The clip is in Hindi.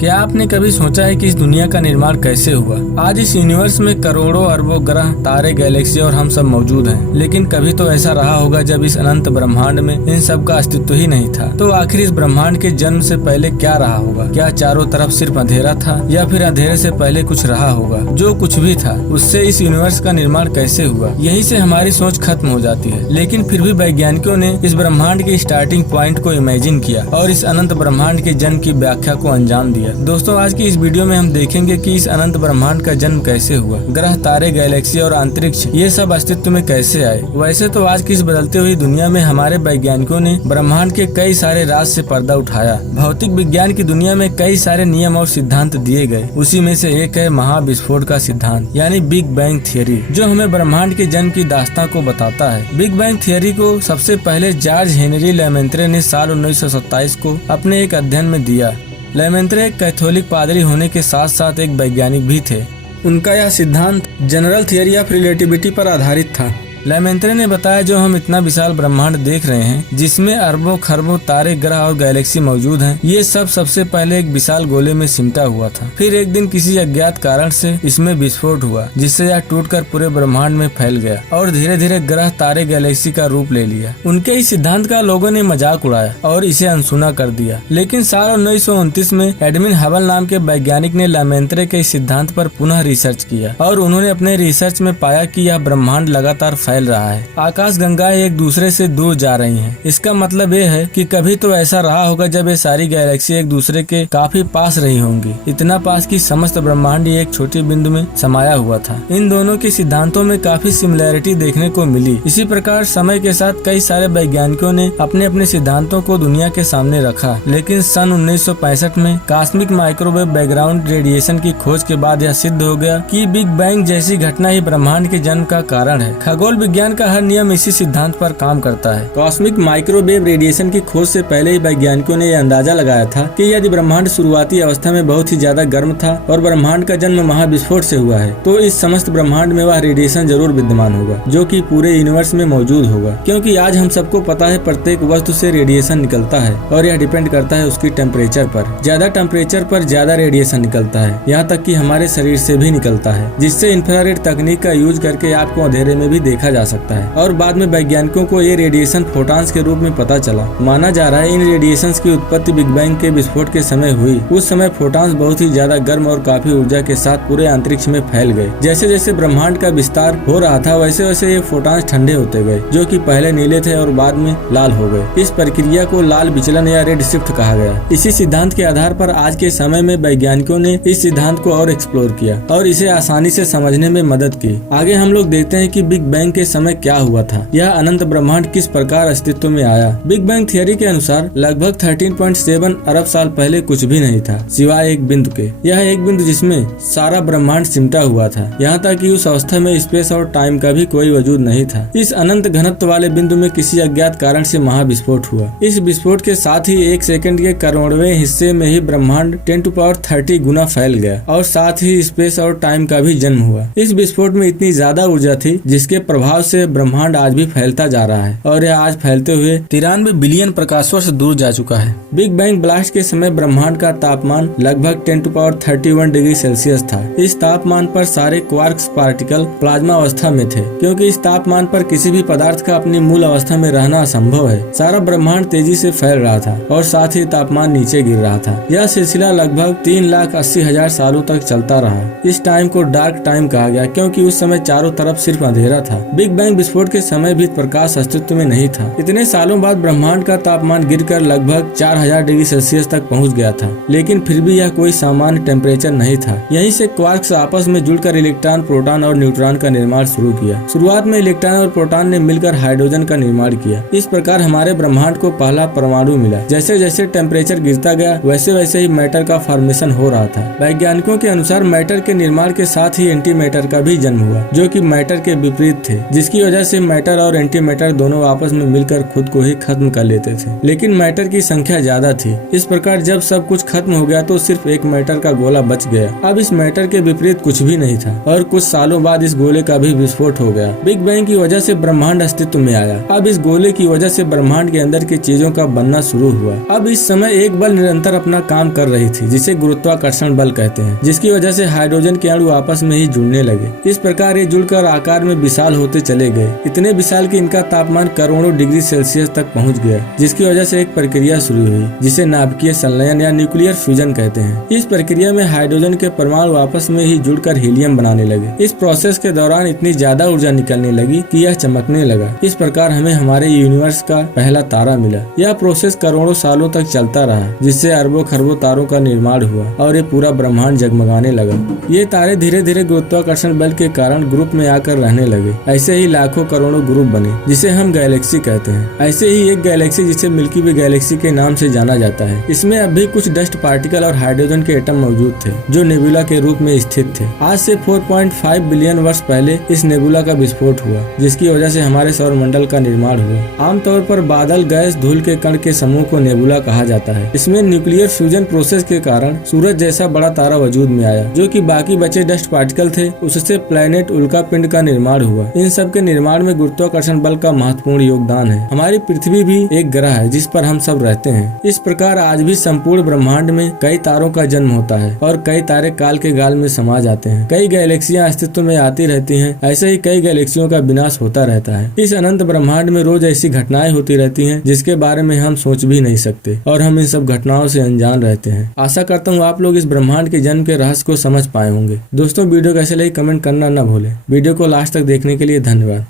क्या आपने कभी सोचा है कि इस दुनिया का निर्माण कैसे हुआ? आज इस यूनिवर्स में करोड़ों अरबों ग्रह, तारे, गैलेक्सी और हम सब मौजूद हैं, लेकिन कभी तो ऐसा रहा होगा जब इस अनंत ब्रह्मांड में इन सब का अस्तित्व ही नहीं था। तो आखिर इस ब्रह्मांड के जन्म से पहले क्या रहा होगा? क्या चारों तरफ सिर्फ अंधेरा था, या फिर अंधेरे से पहले कुछ रहा होगा? जो कुछ भी था उससे इस यूनिवर्स का निर्माण कैसे हुआ, यही से हमारी सोच खत्म हो जाती है। लेकिन फिर भी वैज्ञानिकों ने इस ब्रह्मांड के स्टार्टिंग पॉइंट को इमेजिन किया और इस अनंत ब्रह्मांड के जन्म की व्याख्या को अंजाम दिया। दोस्तों, आज की इस वीडियो में हम देखेंगे कि इस अनंत ब्रह्मांड का जन्म कैसे हुआ, ग्रह, तारे, गैलेक्सी और अंतरिक्ष ये सब अस्तित्व में कैसे आए। वैसे तो आज की इस बदलती हुई दुनिया में हमारे वैज्ञानिकों ने ब्रह्मांड के कई सारे राज से पर्दा उठाया। भौतिक विज्ञान की दुनिया में कई सारे नियम और सिद्धांत दिए गए। उसी में से एक है महाविस्फोट का सिद्धांत, यानी बिग बैंग थियरी, जो हमें ब्रह्मांड के जन्म की दास्तां को बताता है। बिग बैंग थियरी को सबसे पहले जॉर्ज हेनरी लेमेंत्रे ने साल 1927 को अपने एक अध्ययन में दिया। लेमेंत्रे एक कैथोलिक पादरी होने के साथ साथ एक वैज्ञानिक भी थे। उनका यह सिद्धांत जनरल थियरी ऑफ रिलेटिविटी पर आधारित था। लेमेंत्रे ने बताया, जो हम इतना विशाल ब्रह्मांड देख रहे हैं, जिसमें अरबों खरबों तारे, ग्रह और गैलेक्सी मौजूद हैं, ये सब सबसे पहले एक विशाल गोले में सिमटा हुआ था। फिर एक दिन किसी अज्ञात कारण से इसमें विस्फोट हुआ, जिससे यह टूटकर पूरे ब्रह्मांड में फैल गया और धीरे धीरे ग्रह, तारे, गैलेक्सी का रूप ले लिया। उनके इस सिद्धांत का लोगों ने मजाक उड़ाया और इसे अनसुना कर दिया। लेकिन साल 1929 में एडविन हबल नाम के वैज्ञानिक ने लेमेंत्रे के इस सिद्धांत पर पुनः रिसर्च किया और उन्होंने अपने रिसर्च में पाया कि यह ब्रह्मांड लगातार फैल रहा है। आकाश गंगाएं एक दूसरे से दूर जा रही हैं। इसका मतलब ये है कि कभी तो ऐसा रहा होगा जब ये सारी गैलेक्सी एक दूसरे के काफी पास रही होंगी, इतना पास कि समस्त ब्रह्मांड एक छोटे बिंदु में समाया हुआ था। इन दोनों के सिद्धांतों में काफी सिमिलैरिटी देखने को मिली। इसी प्रकार समय के साथ कई सारे वैज्ञानिकों ने अपने अपने सिद्धांतों को दुनिया के सामने रखा। लेकिन सन 1965 में कॉस्मिक माइक्रोवेव बैकग्राउंड रेडिएशन की खोज के बाद यह सिद्ध हो गया कि बिग बैंग जैसी घटना ही ब्रह्मांड के जन्म का कारण है। खगोल विज्ञान का हर नियम इसी सिद्धांत पर काम करता है। कॉस्मिक माइक्रोवेव रेडिएशन की खोज से पहले ही वैज्ञानिकों ने यह अंदाजा लगाया था कि यदि ब्रह्मांड शुरुआती अवस्था में बहुत ही ज्यादा गर्म था और ब्रह्मांड का जन्म महाविस्फोट से हुआ है, तो इस समस्त ब्रह्मांड में वह रेडिएशन जरूर विद्यमान होगा, जो कि पूरे यूनिवर्स में मौजूद होगा। क्योंकि आज हम सबको पता है प्रत्येक वस्तु से रेडिएशन निकलता है और यह डिपेंड करता है उसकी टेम्परेचर पर। ज्यादा टेम्परेचर पर ज्यादा रेडिएशन निकलता है, यहाँ तक कि हमारे शरीर से भी निकलता है, जिससे इंफ्रारेड तकनीक का यूज करके आपको अंधेरे में भी देखा जा सकता है। और बाद में वैज्ञानिकों को ये रेडिएशन फोटॉन्स के रूप में पता चला। माना जा रहा है इन रेडिएशंस की उत्पत्ति बिग बैंग के विस्फोट के समय हुई। उस समय फोटॉन्स बहुत ही ज्यादा गर्म और काफी ऊर्जा के साथ पूरे अंतरिक्ष में फैल गए। जैसे जैसे ब्रह्मांड का विस्तार हो रहा था, वैसे वैसे ये फोटॉन्स ठंडे होते गए, जो कि पहले नीले थे और बाद में लाल हो गए। इस प्रक्रिया को लाल विचलन या रेड शिफ्ट कहा गया। इसी सिद्धांत के आधार पर आज के समय में वैज्ञानिकों ने इस सिद्धांत को और एक्सप्लोर किया और इसे आसानी से समझने में मदद की। आगे हम लोग देखते हैं कि बिग बैंग के समय क्या हुआ था, यह अनंत ब्रह्मांड किस प्रकार अस्तित्व में आया। बिग बैंग थियरी के अनुसार लगभग 13.7 अरब साल पहले कुछ भी नहीं था सिवाय एक बिंदु के। यह एक बिंदु जिसमें सारा ब्रह्मांड सिमटा हुआ था, यहाँ तक कि उस अवस्था में स्पेस और टाइम का भी कोई वजूद नहीं था। इस अनंत घनत्व वाले बिंदु में किसी अज्ञात कारण से महाविस्फोट हुआ। इस विस्फोट के साथ ही एक सेकंड के करोड़वें हिस्से में ही ब्रह्मांड 10⁻30 गुना फैल गया और साथ ही स्पेस और टाइम का भी जन्म हुआ। इस विस्फोट में इतनी ज्यादा ऊर्जा थी जिसके प्रभाव से ब्रह्मांड आज भी फैलता जा रहा है और यह आज फैलते हुए 93 बिलियन प्रकाश वर्ष दूर जा चुका है। बिग बैंग ब्लास्ट के समय ब्रह्मांड का तापमान लगभग 10⁻31 डिग्री सेल्सियस था। इस तापमान पर सारे क्वार्क्स पार्टिकल प्लाज्मा अवस्था में थे, क्योंकि इस तापमान पर किसी भी पदार्थ का अपनी मूल अवस्था में रहना असंभव है। सारा ब्रह्मांड तेजी से फैल रहा था और साथ ही तापमान नीचे गिर रहा था। यह सिलसिला लगभग 3,80,000 सालों तक चलता रहा। इस टाइम को डार्क टाइम कहा गया, क्योंकि उस समय चारों तरफ सिर्फ अंधेरा था। बिग बैंग विस्फोट के समय भी प्रकाश अस्तित्व में नहीं था। इतने सालों बाद ब्रह्मांड का तापमान गिरकर लगभग 4000 डिग्री सेल्सियस तक पहुंच गया था, लेकिन फिर भी यह कोई सामान्य टेम्परेचर नहीं था। यहीं से क्वार्क्स आपस में जुड़कर इलेक्ट्रॉन, प्रोटॉन और न्यूट्रॉन का निर्माण शुरू किया। शुरुआत में इलेक्ट्रॉन और प्रोटॉन ने मिलकर हाइड्रोजन का निर्माण किया। इस प्रकार हमारे ब्रह्मांड को पहला परमाणु मिला। जैसे जैसे टेम्परेचर गिरता गया, वैसे वैसे ही मैटर का फॉर्मेशन हो रहा था। वैज्ञानिकों के अनुसार मैटर के निर्माण के साथ ही एंटी मैटर का भी जन्म हुआ, जो कि मैटर के विपरीत थे। जिसकी वजह से मैटर और एंटी मैटर दोनों आपस में मिलकर खुद को ही खत्म कर लेते थे। लेकिन मैटर की संख्या ज्यादा थी। इस प्रकार जब सब कुछ खत्म हो गया तो सिर्फ एक मैटर का गोला बच गया। अब इस मैटर के विपरीत कुछ भी नहीं था और कुछ सालों बाद इस गोले का भी विस्फोट हो गया। बिग बैंग की वजह से ब्रह्मांड अस्तित्व में आया। अब इस गोले की वजह से ब्रह्मांड के अंदर की चीजों का बनना शुरू हुआ। अब इस समय एक बल निरंतर अपना काम कर रही थी जिसे गुरुत्वाकर्षण बल कहते हैं, जिसकी वजह से हाइड्रोजन के अणु आपस में ही जुड़ने लगे। इस प्रकार ये जुड़कर आकार में विशाल होते चले गए, इतने विशाल कि इनका तापमान करोड़ों डिग्री सेल्सियस तक पहुंच गया, जिसकी वजह से एक प्रक्रिया शुरू हुई जिसे नाभिकीय संलयन या न्यूक्लियर फ्यूजन कहते हैं। इस प्रक्रिया में हाइड्रोजन के परमाणु आपस में ही जुड़कर हीलियम बनाने लगे। इस प्रोसेस के दौरान इतनी ज्यादा ऊर्जा निकलने लगी कि यह चमकने लगा। इस प्रकार हमें हमारे यूनिवर्स का पहला तारा मिला। यह प्रोसेस करोड़ों सालों तक चलता रहा, जिससे अरबों खरबों तारों का निर्माण हुआ और ये पूरा ब्रह्मांड जगमगाने लगा। ये तारे धीरे धीरे गुरुत्वाकर्षण बल के कारण ग्रुप में आकर रहने लगे। ऐसे ही लाखों करोड़ों ग्रुप बने जिसे हम गैलेक्सी कहते हैं। ऐसे ही एक गैलेक्सी जिसे मिल्की वे गैलेक्सी के नाम से जाना जाता है। इसमें अब भी कुछ डस्ट पार्टिकल और हाइड्रोजन के एटम मौजूद थे जो नेबुला के रूप में स्थित थे। आज से 4.5 बिलियन वर्ष पहले इस नेबुला का विस्फोट हुआ, जिसकी वजह से हमारे सौर मंडल का निर्माण हुआ। आमतौर पर बादल, गैस, धूल के कण के समूह को नेबुला कहा जाता है। इसमें न्यूक्लियर फ्यूजन प्रोसेस के कारण सूरज जैसा बड़ा तारा वजूद में आया, जो कि बाकी बचे डस्ट पार्टिकल थे। उससे प्लैनेट, उल्का पिंड का निर्माण हुआ। इन सब के निर्माण में गुरुत्वाकर्षण बल का महत्वपूर्ण योगदान है। हमारी पृथ्वी भी एक ग्रह है जिस पर हम सब रहते हैं। इस प्रकार आज भी संपूर्ण ब्रह्मांड में कई तारों का जन्म होता है और कई तारे काल के गाल में समा जाते हैं। कई गैलेक्सियां अस्तित्व में आती रहती हैं। ऐसे ही कई गैलेक्सियों का विनाश होता रहता है। इस अनंत ब्रह्मांड में रोज ऐसी घटनाएं होती रहती हैं जिसके बारे में हम सोच भी नहीं सकते और हम इन सब घटनाओं से अनजान रहते हैं। आशा करता हूँ आप लोग इस ब्रह्मांड के जन्म के रहस्य को समझ पाए होंगे। दोस्तों, वीडियो कैसे लगी कमेंट करना न भूलें। वीडियो को लास्ट तक देखने के लिए धन्यवाद।